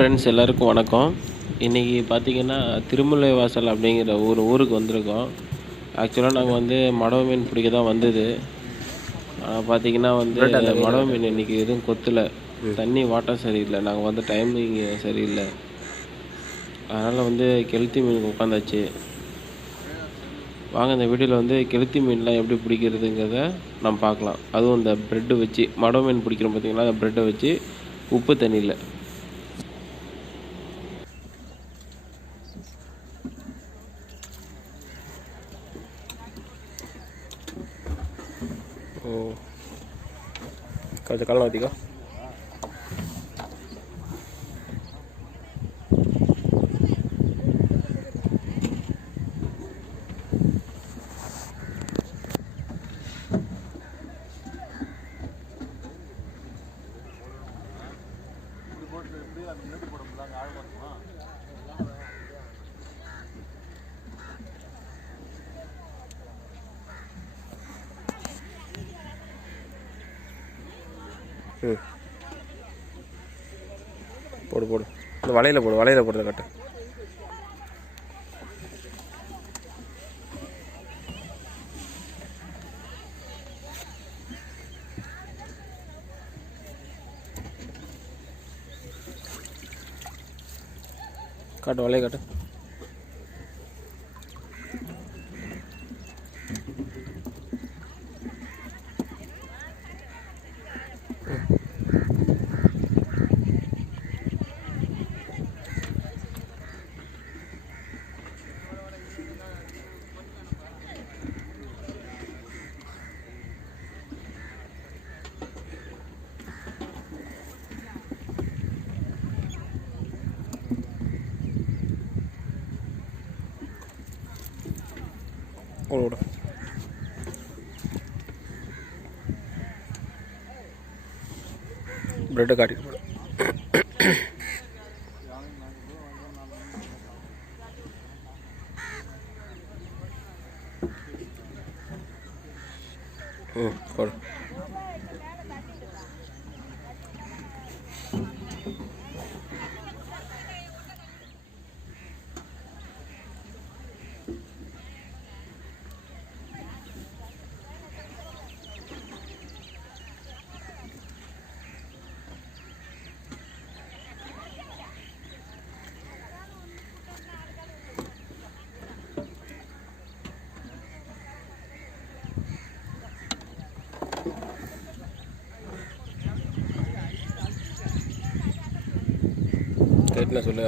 Friends எல்லாருக்கும் வணக்கம். இன்றைக்கி பார்த்தீங்கன்னா திருமுல்லை வாசல் அப்படிங்கிற ஒரு ஊருக்கு வந்திருக்கோம். ஆக்சுவலாக நாங்கள் வந்து மடவ மீன் பிடிக்க தான் வந்தது. பார்த்தீங்கன்னா வந்து மடவ மீன். இன்றைக்கி எதுவும் கொத்தல. தண்ணி வாட்டம் சரியில்லை. நாங்கள் வந்து டைமிங் சரியில்லை. அதனால் வந்து கெளுத்தி மீனுக்கு உட்காந்தாச்சு. வாங்க இந்த வீடியோவில் வந்து கெளுத்தி மீன்லாம் எப்படி பிடிக்கிறதுங்கிறத நம்ம பார்க்கலாம். அதுவும் இந்த ப்ரெட்டு வச்சு மடவ மீன் பிடிக்கிறோம் பார்த்தீங்களா அந்த ப்ரெட்டை வச்சு உப்பு தண்ணியில். kalau kalau tiga. ம். போடு போடு. இந்த வலையில் போடு வலையில் போடுறத கட்டு. காட்டு வலையை காட்டு போடு விடு ப்ரெட்டை காட்டிட்டு கேட்டுனா சொல்லு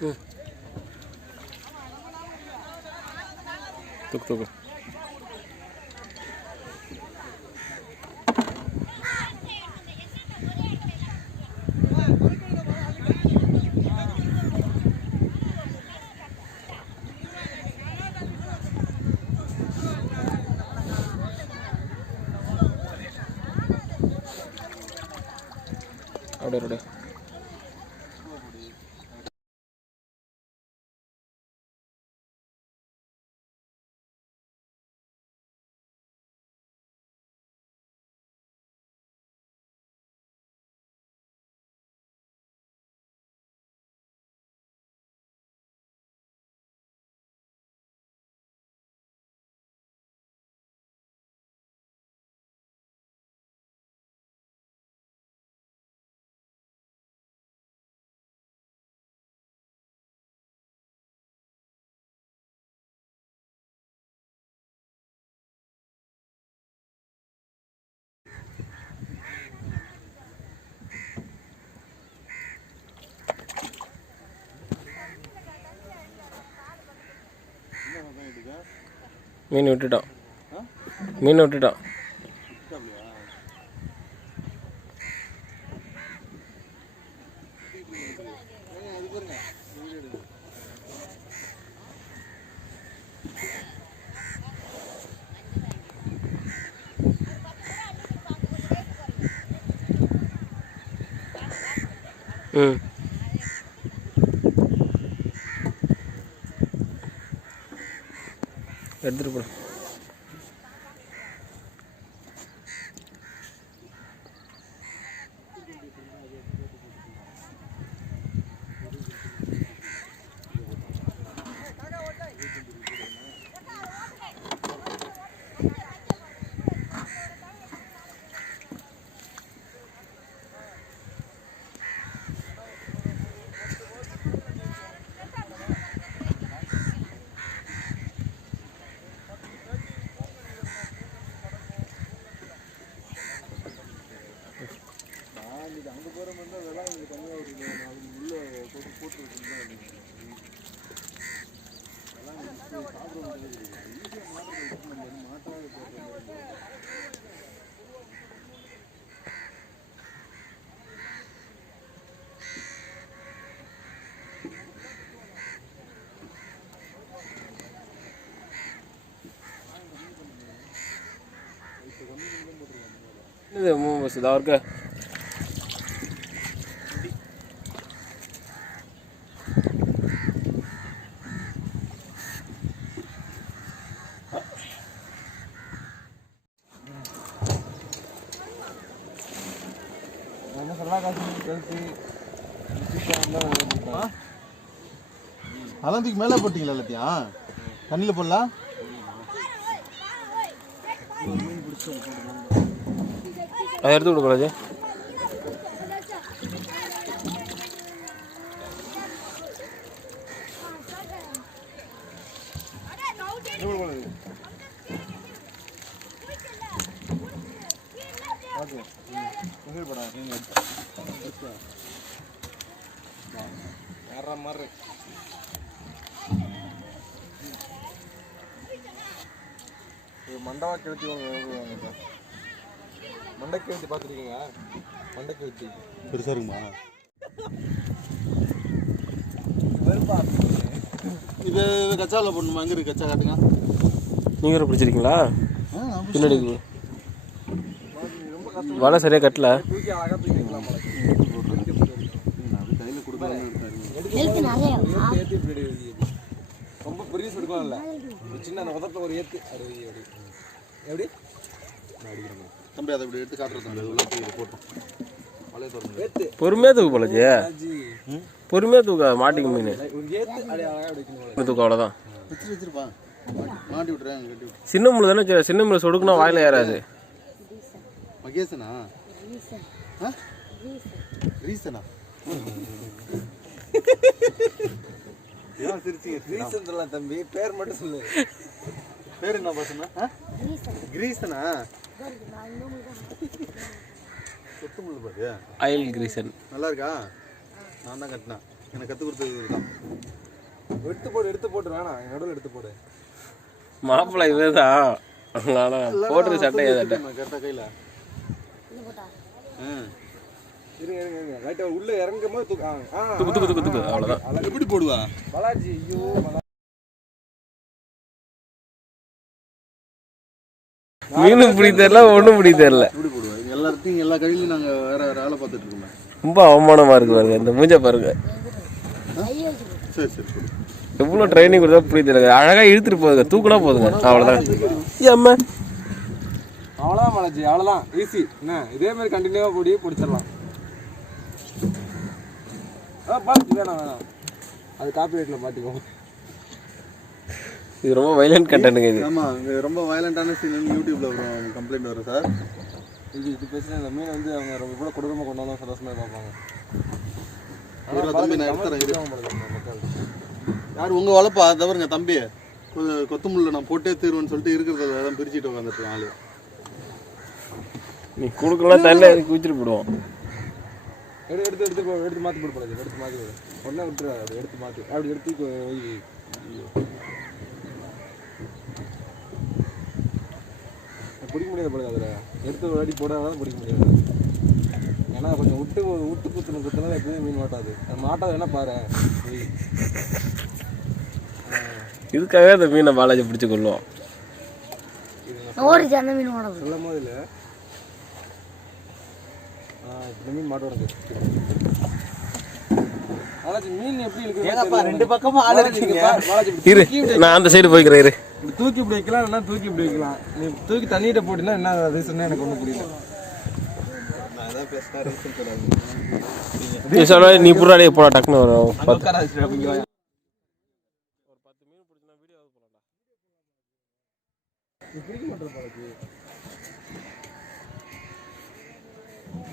ம் தூக்கு தூக்கு அப்படியே மீன் விட்டுட்டான் மீன் விட்டுட்டோம். ம். எடுத்துகிட்டு போகிறேன் இது மூணு பஸ் இதாக இருக்க அதெல்லாம் தூக்கி மேலே போட்டீங்களா எல்லாத்தையும்? தண்ணியில் போடலாம் அதை எடுத்து கொடுக்கலாச்சு மண்டவா கெழுத்தி மண்டை கெழுத்தி பார்த்துருக்கீங்க மண்டை கெழுத்தி பெருசாக இருக்குமா? இது இது கச்சாவில் போடணுமா? எங்கே இருக்கு கச்சா காட்டுங்க. நீங்கள் ஒரு பிடிச்சிருக்கீங்களா? நான் பின்னாடி வலை சரியாக கட்டல. ரொம்ப பெரிய சுடுக்கம் இல்லை. ஒரு சின்ன அந்த உதட்ட ஒரு ஏற்று அது வை, அப்படி எப்படி தம்பி அதை இப்படி எடுத்து காட்டுறது போட்டோம் பொறுமையாக தூக்கு போலச்சு ஆஜி பொறுமையாக தூக்க மாட்டிக்க மீன். தூக்க அவ்வளோதான் சின்ன முள்ளு தானே சின்ன முள்ளு சொடுக்குனா வாயில ஏறாது. மகேசனா? ஆ? ரீசனா? ஏன் சிரிச்சிங்க ரீசன் சொல்லலாம் தம்பி பேர் மட்டும் சொல்லு. பேர் என்ன பசங்க? கிரீசனா? சொத்து முள்ளு பாரு ஆயில் கிரீசன். நல்லா இருக்கா நான் தான் கட்டினேன். எனக்கு கற்றுக் கொடுத்தது தான் எடுத்து போடு எடுத்து போட்டு வேணாம். என் நடுவில் எடுத்து போடு. மாப்பிள்ளை இதுதான். போட்டுரு சட்டை கேட்ட கையில். ம். இருங்க இருங்க உள்ளே இறங்கும் போது தூக்கு ஆ துக்கு துக்கு துக்கு துக்கு அவ்வளோதான் எப்படி போடுவா? பாலாஜி ஐயோ மீனும் பிடி தெரில ஒன்றும் பிடி தெரில இங்க எல்லா கழிலையும் நாங்கள் வேற வேற வேலை பார்த்துட்டு இருக்கோமே. ரொம்ப அவமானமாக இருக்கு பாருங்க இந்த மூஞ்ச பாருங்க. சரி சரி போடு எவ்வளோ ட்ரைனிங் கொடுத்தா புரியுது அழகாக இழுத்துட்டு போகுதுங்க தூக்குனா போதுங்க. அவ்வளோதான் அம்மா. அவ்வளோதான் பாலாஜி அவ்வளோதான் ஈஸி என்ன? இதே மாதிரி கண்டினியூவாக போடி பிடிச்சிடலாம். ஆ பாலாஜி வேணாம் வேணாம். அது காப்பி ரேட்டில் மாற்றிக்கோ இது ரொம்ப வைலண்ட் கண்டென்ட்டுங்க இது. ஆமாம் இது ரொம்ப வயலண்டான சீன் யூடியூப்ல அப்புறம் கம்ப்ளைண்ட் வரும் சார் இது இது பேசினா இந்த மீன் வந்து அவங்க ரொம்ப கூட கொடூரமாக கொண்டு வந்தாலும் சந்தோஷமாக பார்ப்பாங்க. ஒரு தம்பி நான் எடுத்துறேன் இரு. மக்கள். யார் உங்க வளப்பா? தவறுங்க தம்பி. கொ- கொத்தமுள்ள நான் போட்டே தீருவேன்னு சொல்லிட்டு இருக்கிறத தான் பிரிச்சுட்டு உட்காந்துட்டு ஆளு. நீ கொடுக்கலாம் தண்ணியில் குச்சிட்டு போடுவோம் எடுத்து எடுத்து எடுத்து எடுத்து மாற்றி போடு பாலாஜி எடுத்து மாற்றி ஒன்றா விட்டுரு அப்படி எடுத்து மாற்றி அப்படி எடுத்து பிடிக்க முடியாது போல அதில். எடுத்து ஒரு அடி போடாதான் பிடிக்க முடியாது. ஏன்னா கொஞ்சம் விட்டு விட்டு குத்துன குத்துனால எப்பயுமே மீன் மாட்டாது. அது மாட்டாது என்ன பாரு. வை. இதுக்காகவே அந்த மீனை பாலாஜி பிடிச்சி கொள்ளுவோம் ஓடிச்சு அந்த மீன் ஓடுது. சொல்லும் போது இல்லை இந்த மீன் மாட்டோட பாலாஜி மீன் எப்படி இருக்கு ரெண்டு பக்கமும் ஆள் இரு நான் அந்த சைடு போய்க்கிறேன் இரு. இப்படி தூக்கி இப்படி வைக்கலாம் இல்லைன்னா தூக்கி இப்படி வைக்கலாம். நீ தூக்கி தண்ணியிட்ட போட்டினா என்ன ரீசன் எனக்கு ஒன்றும் புரியல. நீ புறாடியே போடா டக்குன்னு வரும் பார்த்து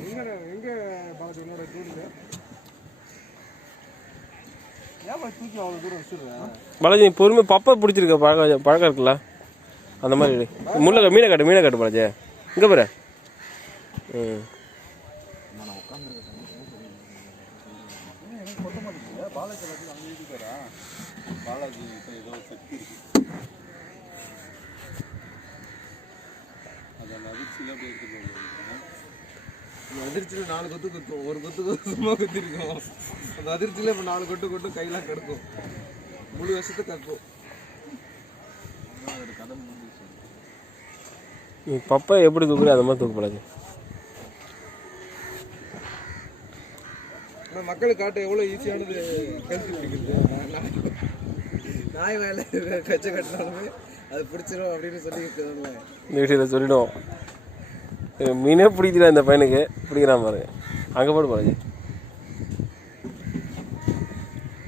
எங்க எங்க பாலாஜி உன்னோட டூரில் ஏன் தூக்கி அவ்வளோ தூரம் வச்சுடுறேன் பாலாஜி நீ பொறுமை பப்பா பிடிச்சிருக்க பழக்கம் பழக்கம் இருக்குல்ல? அந்த மாதிரி இரு. முள்ள மீனை காட்டு மீனை காட்டு பாலாஜி. இங்கே பாரு. ம். பாலாஜி கிட்ட ஏதோ சக்தி இருக்கு அதை அந்த அதிர்ச்சியில் அப்படியே எடுத்துட்டு போகுது அதிர்ச்சியில் நாலு கொத்து குத்தும் ஒரு கொத்து சும்மா குத்திருக்கோம். அந்த அதிர்ச்சியில் இப்போ நாலு கொட்டு கொட்டு கையெல்லாம் கடுக்கும் முழு வருஷத்துக்கு கற்கும் நீ பப்பா எப்படி தூக்குறியோ அந்த மாதிரி தூக்கு பாலாஜி ஆனால் மக்களுக்கு காட்ட எவ்வளோ ஈஸியானது கழுத்து பிடிக்கிறது? நாய்- வேலை கச்சை கட்டினாலுமே அது பிடிச்சிரும் அப்படின்னு சொல்லி சொல்லிடுவோம். மீனே பிடிக்கல இந்த பையனுக்கு. பிடிக்கிறான் பாருங்க அங்கே போடு பாலாஜி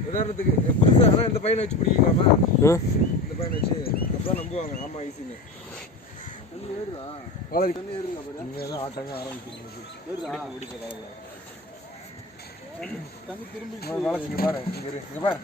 உதாரணத்துக்கு புதுசாக ஆனால் இந்த பையனை வச்சு பிடிக்கலாமா ம் இந்த பையனை வச்சு அப்பதான் நம்புவாங்க. ஆமா ஈஸிங்க பாரு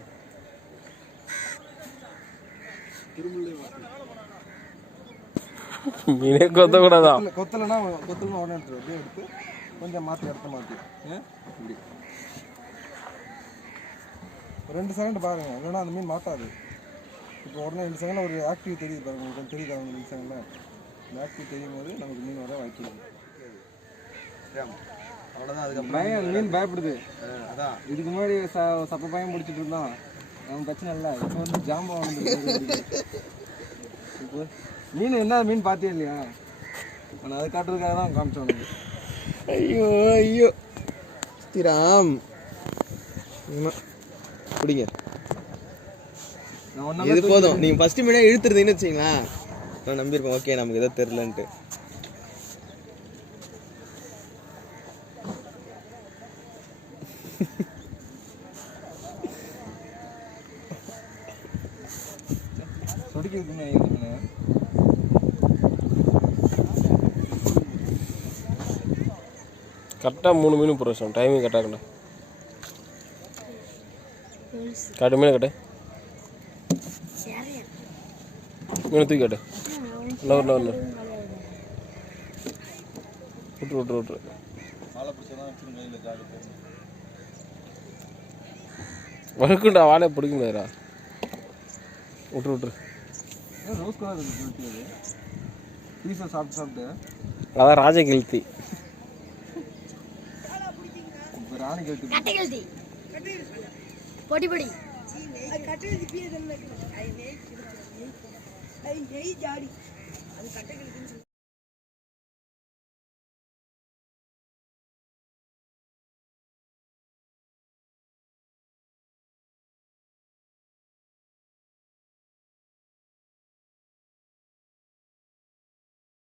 மீனே கொத்தக்கூடாதான் கொத்தல கொத்தலைன்னா கொத்தலன்னா உடனே அப்படியே எடுத்து கொஞ்சம் மாற்றி இடத்த மாற்றி இப்படி. ஒரு ரெண்டு செகண்ட் பாருங்க இல்லைன்னா அந்த மீன் மாட்டாது இப்போ உடனே ரெண்டு செகண்ட் ஒரு ஆக்டிவ் தெரியுது பாருங்க உங்களுக்கு தெரியுது அவங்க ரெண்டு செகண்டில் இந்த ஆக்டிவ் தெரியும் போது நமக்கு மீன் வர வாய்ப்பு இருக்கு. அவ்வளோதான் அதுக்கு பயம் மீன் பயப்படுது. அதான். இதுக்கு முன்னாடி ச சப்ப பயம் பிடிச்சிட்டு இருந்தான். அவன் பிரச்சனை இல்லை. இப்போ வந்து வந்து இப்போ மீன் என்ன மீன் பார்த்தே இல்லையா? நான் அதை காட்டுறதுக்காக தான் காமிச்சோம் ஐயோ ஐயோ. ஸ்ரீராம். பிடிங்க இது போதும். நீங்க ஃபர்ஸ்ட் மீனே இழுத்துருந்தீங்கன்னு வச்சுங்களேன் நான் நம்பியிருப்பேன். ஓகே நமக்கு ஏதோ தெரிலன்ட்டு சொடிக்கிறதுக்கு நினைக்கிறேன் கரெக்டாக மூணு மீன் போடுறோம் டைமிங் கரெக்டாக இருக்கணும். காட்டு மீன் கட்டு. மீன் தூக்கி கட்டு. இன்னொரு இன்னொரு விட்டு விட்டு விட்டு ஆளை வணக்கம்டா வாழை பிடிக்க முடியாதுடா விட்ரு விட்ரு ரோஸ் கலர் இருக்கு குளித்தி அது பீஸை சாப்பிட்டு சாப்பிட்டு அதான் ராஜ கெளுத்தி இப்போ ராணி கழுத்து கட்டைகள்தி பொடி பொடி. கட்டெழுதி தானே அது நெய் ஜாடி அது கட்டெழுதின்னு